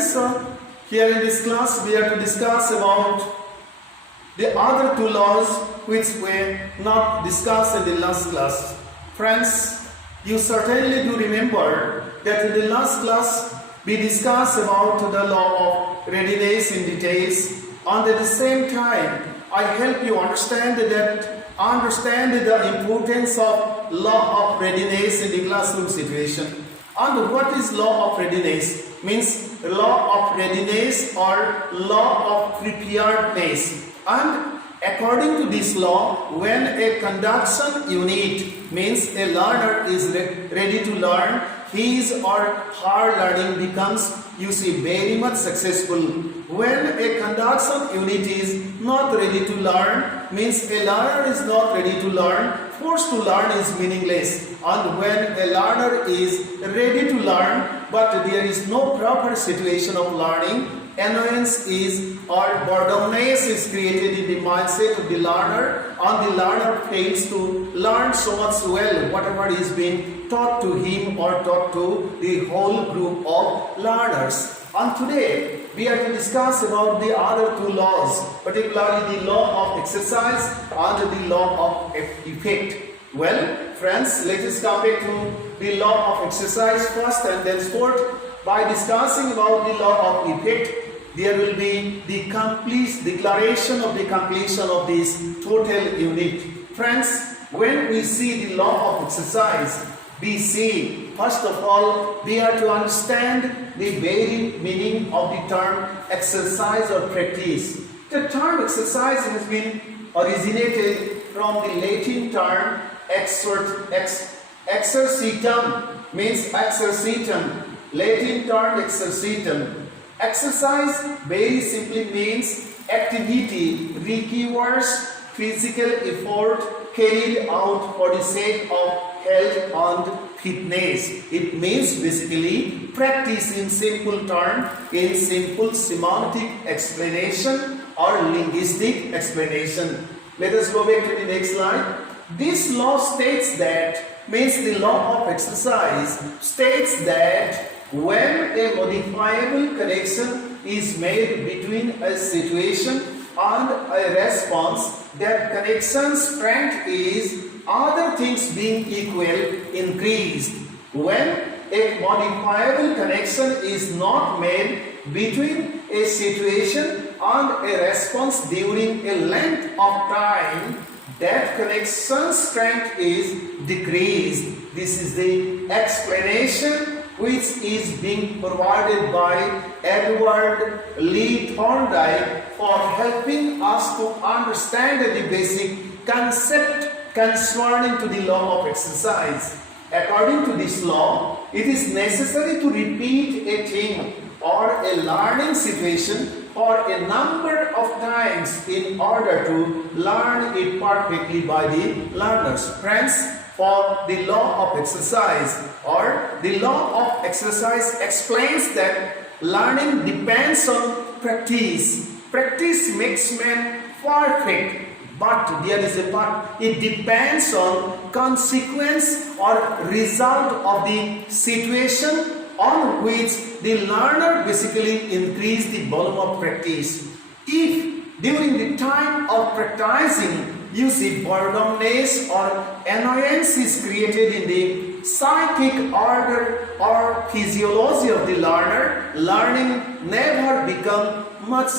friends, here in this class we are to discuss about the other two laws which were not discussed in the last class. Friends, you certainly do remember that in the last class we discussed about the law of readiness in details, and at the same time I help you understand the importance of law of readiness in the classroom situation. And what is law of readiness? Means law of readiness or law of preparedness. And according to this law, when a conduction unit means a learner is ready to learn, his or her learning becomes, very much successful. When a conduction unit is not ready to learn, means a learner is not ready to learn, forced to learn is meaningless. And when a learner is ready to learn, but there is no proper situation of learning, annoyance is or boredomness is created in the mindset of the learner, and the learner fails to learn so much well whatever is being taught to him or taught to the whole group of learners. And today we are to discuss about the other two laws, particularly the law of exercise and the law of effect. Well, friends, let us come back to the law of exercise first, and then by discussing about the law of effect, there will be the complete declaration of the completion of this total unit. Friends, when we see the law of exercise, we see, first of all, we are to understand the very meaning of the term exercise or practice. The term exercise has been originated from the Latin term exercitum, means exercitum, Latin term exercitum. Exercise very simply means activity requires physical effort carried out for the sake of health and fitness. It means basically practice in simple term, in simple semantic explanation or linguistic explanation. Let us go back to the next slide. This law states that, means the law of exercise states that when a modifiable connection is made between a situation and a response, that connection's strength is, other things being equal, increased. When a modifiable connection is not made between a situation and a response during a length of time, that connection's strength is decreased. This is the explanation which is being provided by Edward Lee Thorndike for helping us to understand the basic concept concerning to the law of exercise. According to this law, it is necessary to repeat a thing or a learning situation for a number of times in order to learn it perfectly by the learners. Friends, for the law of exercise or the law of exercise explains that learning depends on practice. Practice makes man perfect, but there is a but. It depends on consequence or result of the situation on which the learner basically increase the volume of practice. If during the time of practicing boredomness or annoyance is created in the psychic order or physiology of the learner, learning never become much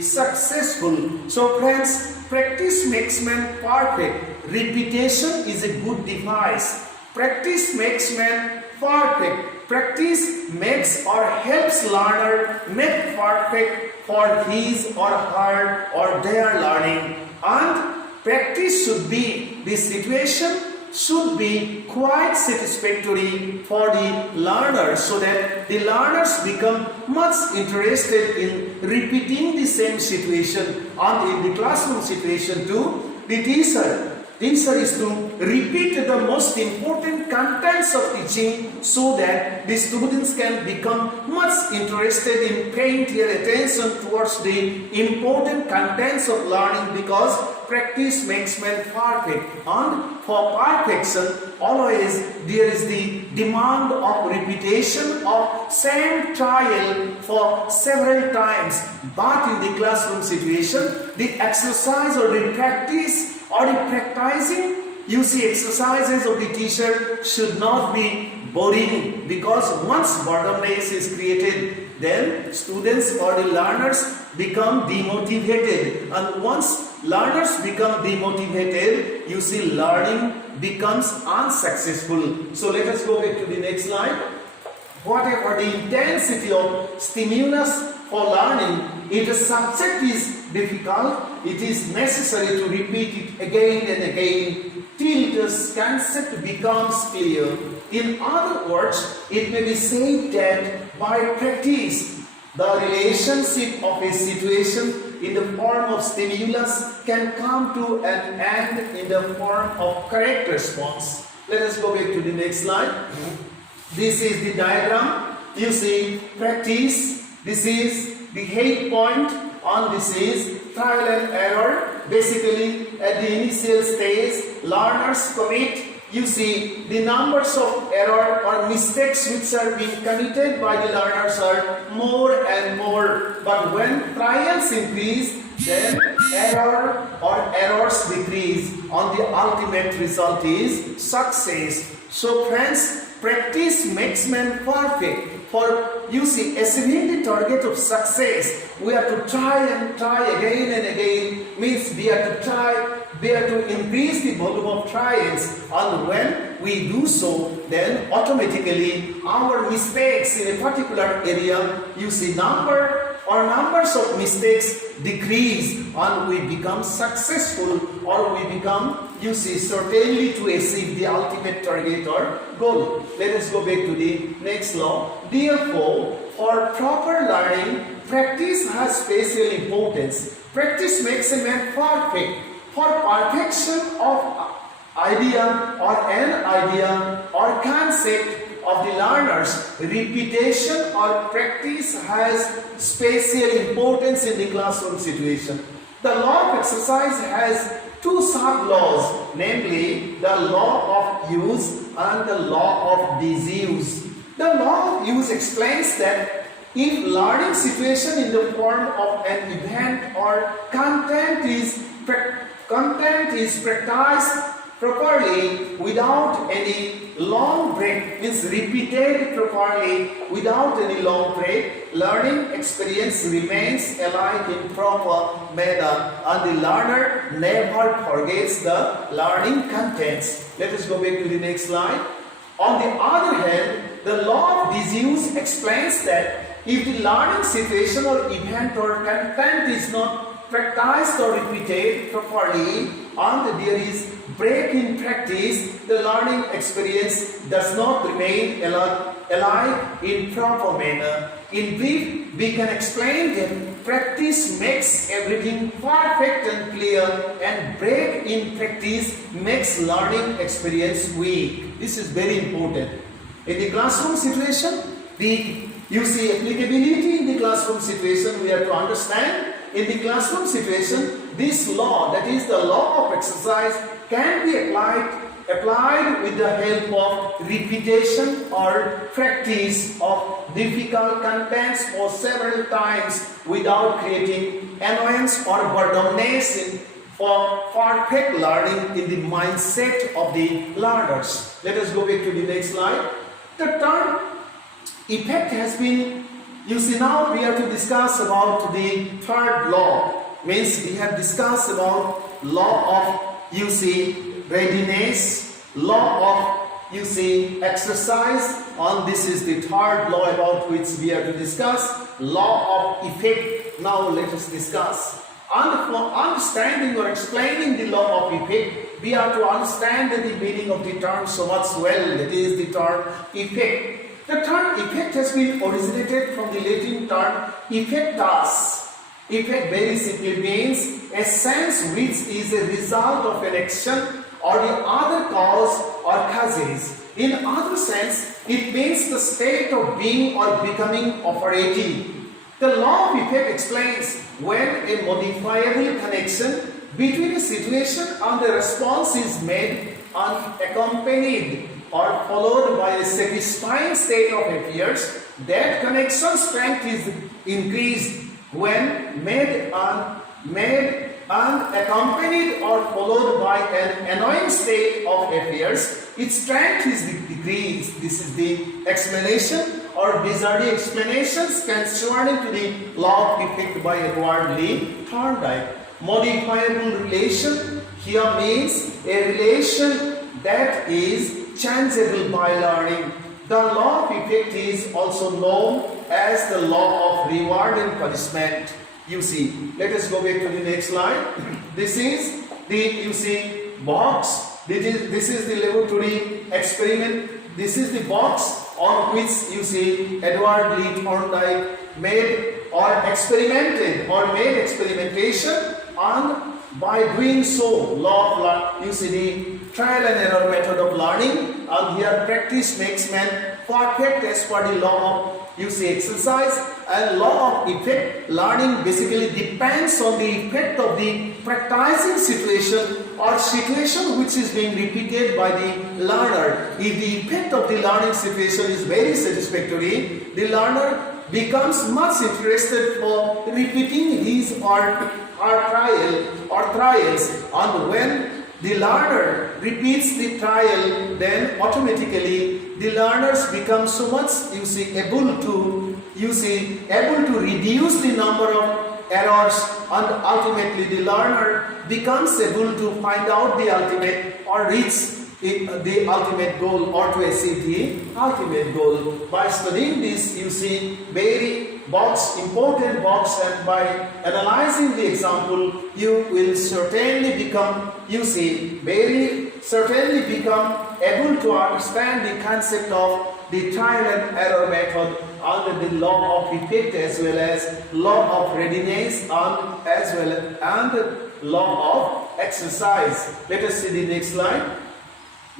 successful. So friends, practice makes man perfect. Repetition is a good device. Practice makes man perfect. Practice makes or helps learner make perfect for his or her or their learning. And practice should be, the situation should be quite satisfactory for the learners, so that the learners become much interested in repeating the same situation. And in the classroom situation too, the teacher is to repeat the most important contents of teaching, so that the students can become much interested in paying their attention towards the important contents of learning, because practice makes man perfect. And for perfection, always there is the demand of repetition of same trial for several times. But in the classroom situation, the exercise or the practice or the practicing, you see, exercises of the teacher should not be boring, because once boredomness is created, then students or the learners become demotivated, and once learners become demotivated, you see, learning becomes unsuccessful. So let us go back to the next slide. Whatever the intensity of stimulus for learning, if the subject is difficult, it is necessary to repeat it again and again till the concept becomes clear. In other words, it may be said that by practice, the relationship of a situation in the form of stimulus can come to an end in the form of correct response. Let us go back to the next slide. This is the diagram. You see, practice. This is the head point, and this is trial and error. Basically, at the initial stage, learners commit, you see, the numbers of error or mistakes which are being committed by the learners are more and more. But when trials increase, then error or errors decrease, and the ultimate result is success. So friends, practice makes man perfect. For, you see, achieving the target of success, we have to try and try again and again. Means we have to try, we have to increase the volume of trials, and when we do so, then automatically our mistakes in a particular area, you see, numbers of mistakes decrease, and we become successful, or we become, you see, certainly to achieve the ultimate target or goal. Let us go back to the next law. Therefore, for proper learning, practice has special importance. Practice makes a man perfect. For perfection of idea or an idea or concept of the learners, repetition or practice has special importance in the classroom situation. The law of exercise has two sub-laws, namely the law of use and the law of disuse. The law of use explains that if learning situation in the form of an event or content is practiced properly without any long break, means repeated properly without any long break, learning experience remains alive in proper manner, and the learner never forgets the learning contents. Let us go back to the next slide. On the other hand, the law of disuse explains that if the learning situation or event or content is not practiced or repeated properly, and there is break in practice, the learning experience does not remain alive in proper manner. In brief, we can explain that practice makes everything perfect and clear, and break in practice makes learning experience weak. This is very important. In the classroom situation, you see applicability in the classroom situation, we have to understand. In the classroom situation, this law, that is the law of exercise, can be applied with the help of repetition or practice of difficult contents for several times without creating annoyance or boredomness for perfect learning in the mindset of the learners. Let us go back to the next slide. The term effect has been, you see, now we have to discuss about the third law. Means we have discussed about law of, you see, readiness, law of, you see, exercise, and this is the third law about which we have to discuss, law of effect. Now let us discuss. And for understanding or explaining the law of effect, we have to understand the meaning of the term so much well, that is the term effect. The term effect has been originated from the Latin term effectus. Effect very simply means a sense which is a result of an action or the other cause or causes. In other sense, it means the state of being or becoming operating. The law of effect explains when a modifiable connection between a situation and the response is made and accompanied or followed by a satisfying state of affairs, that connection strength is increased when made unaccompanied or followed by an annoying state of affairs. Its strength is decreased. This is the explanation, or these are the explanations concerning to the law of effect by Edward Lee Thorndike. Modifiable relation here means a relation that is changeable by learning. The law of effect is also known as the law of reward and punishment. You see, let us go back to the next slide. This is the, box. This is the laboratory experiment. This is the box on which Edward Lee Thorndike made experimentation on. By doing so, law of the trial and error method of learning, and here practice makes man perfect as per the law of exercise, and law of effect. Learning basically depends on the effect of the practicing situation or situation which is being repeated by the learner. If the effect of the learning situation is very satisfactory, the learner becomes much interested for repeating his or trials, and when the learner repeats the trial, then automatically the learners become so much able to reduce the number of errors, and ultimately the learner becomes able to find out the ultimate or reach the ultimate goal, or to achieve the ultimate goal. By studying this very important box, and by analyzing the example, you will certainly become able to understand the concept of the trial and error method under the law of effect, as well as law of readiness, and law of exercise. Let us see the next slide.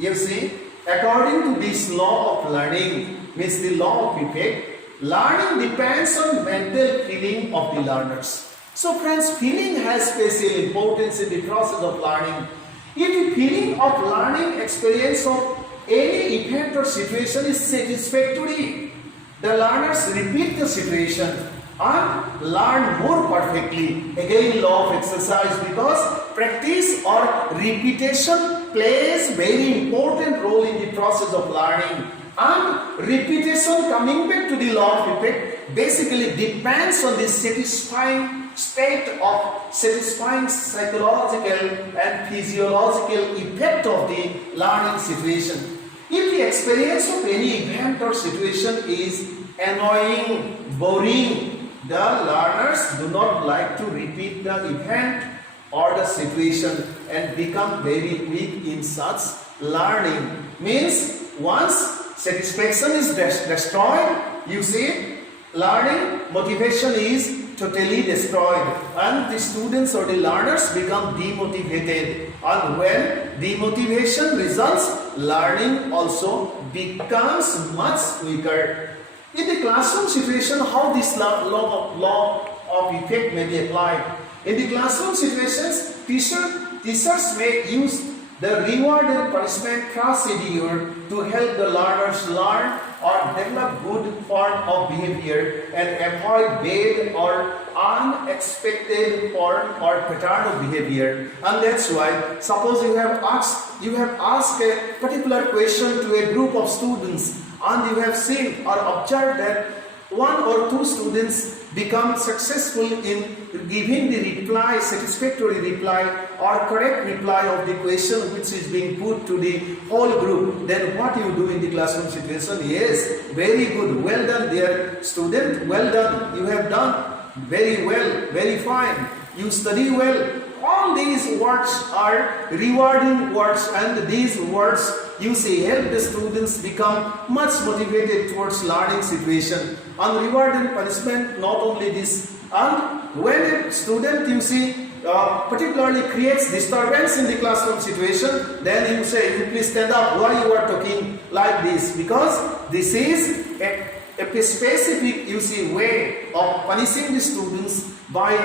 According to this law of learning, means the law of effect, learning depends on mental feeling of the learners. So friends, feeling has special importance in the process of learning. If the feeling of learning experience of any event or situation is satisfactory, the learners repeat the situation and learn more perfectly. Again, law of exercise, because practice or repetition plays very important role in the process of learning. And repetition, coming back to the law of effect, basically depends on the satisfying psychological and physiological effect of the learning situation. If the experience of any event or situation is annoying, boring, the learners do not like to repeat the event or the situation and become very weak in such learning. Means once satisfaction is destroyed, learning motivation is totally destroyed, and the students or the learners become demotivated, and when demotivation results, learning also becomes much weaker. In the classroom situation, how this law of effect may be applied? In the classroom situations, teachers may use the reward and punishment procedure to help the learners learn or develop good form of behavior and avoid bad or unexpected form or pattern of behavior. And that's why, suppose you have asked a particular question to a group of students, and you have seen or observed that one or two students become successful in giving the reply, satisfactory reply or correct reply of the question which is being put to the whole group. Then what you do in the classroom situation? Yes, very good, well done dear student, well done, you have done very well, very fine, you study well. All these words are rewarding words, and these words help the students become much motivated towards learning situation. And reward and punishment, not only this, and when a student particularly creates disturbance in the classroom situation, then you say, you please stand up, why you are talking like this? Because this is a specific way of punishing the students by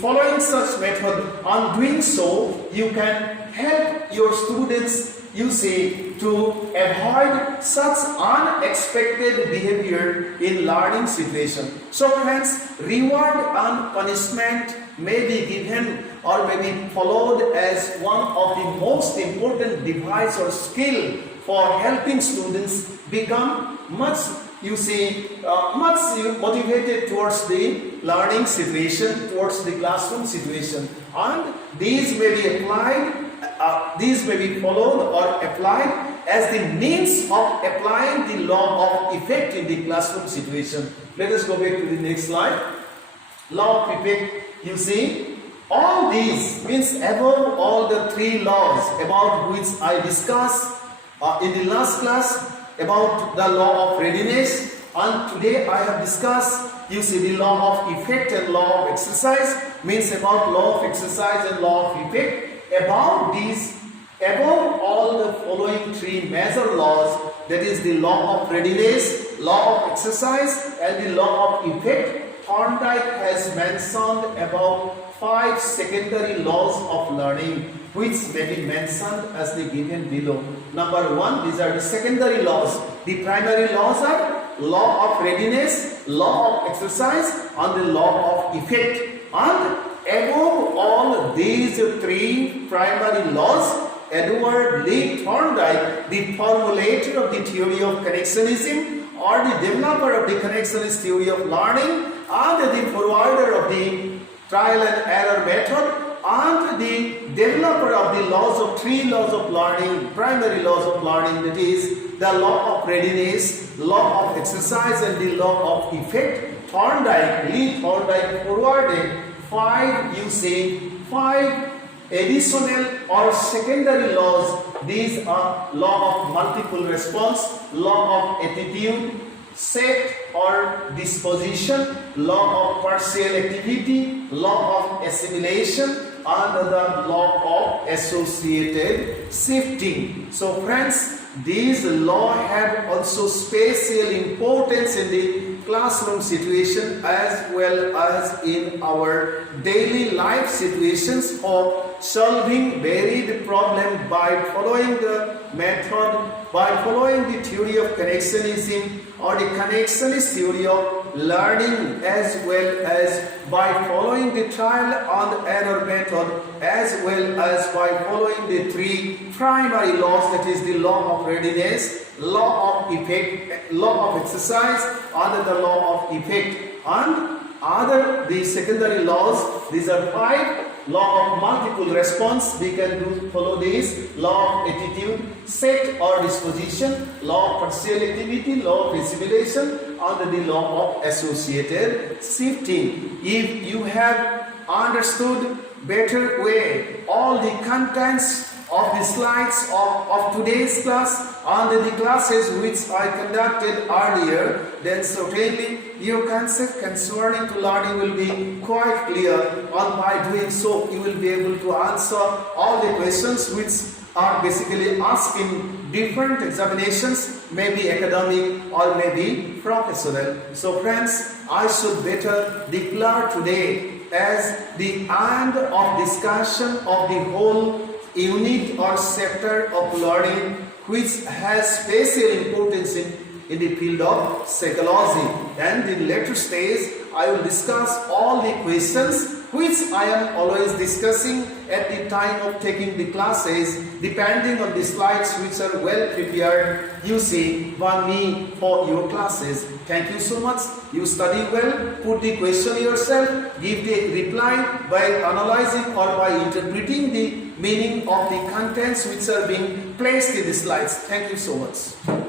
following such method. On doing so, you can help your students you see, to avoid such unexpected behavior in learning situation. So friends, reward and punishment may be given or may be followed as one of the most important device or skill for helping students become much motivated towards the learning situation, towards the classroom situation, and these may be applied, these may be followed or applied as the means of applying the law of effect in the classroom situation. Let us go back to the next slide. Law of effect, you see, all these means above all the three laws about which I discussed in the last class about the law of readiness, and today I have discussed, you see, the law of effect and law of exercise, means about law of exercise and law of effect. About these, above all the following three major laws, that is the law of readiness, law of exercise and the law of effect, Thorndike has mentioned about 5 secondary laws of learning, which may be mentioned as the given below. Number 1, these are the secondary laws. The primary laws are law of readiness, law of exercise and the law of effect. And above all these 3 primary laws, Edward Lee Thorndike, the formulator of the theory of connectionism or the developer of the connectionist theory of learning and the forwarder of the trial and error method and the developer of the laws of 3 laws of learning, primary laws of learning, that is the law of readiness, law of exercise and the law of effect. Lee Thorndike forwarded 5 additional or secondary laws. These are law of multiple response, law of attitude, set or disposition, law of partial activity, law of assimilation and the law of associated shifting. So friends, these laws have also special importance in the classroom situation as well as in our daily life situations for solving varied problems by following the method, by following the theory of connectionism or the connectionist theory of learning, as well as by following the trial and error method, as well as by following the 3 primary laws, that is the law of readiness, law of effect, law of exercise and the law of effect, and other the secondary laws. These are 5. Law of multiple response, we can follow this, law of attitude, set or disposition, law of partial activity, law of assimilation and the law of associated shifting. If you have understood better way all the contents of the slides of today's class and the classes which I conducted earlier, then certainly your concept concerning to learning will be quite clear, and by doing so you will be able to answer all the questions which are basically asked in different examinations, maybe academic or maybe professional. So friends, I should better declare today as the end of discussion of the whole unit or chapter of learning, which has special importance in the field of psychology. And in later stage, I will discuss all the questions which I am always discussing at the time of taking the classes, depending on the slides which are well prepared, you see, by me for your classes. Thank you so much. You study well, put the question yourself, give the reply by analyzing or by interpreting the meaning of the contents which are being placed in the slides. Thank you so much.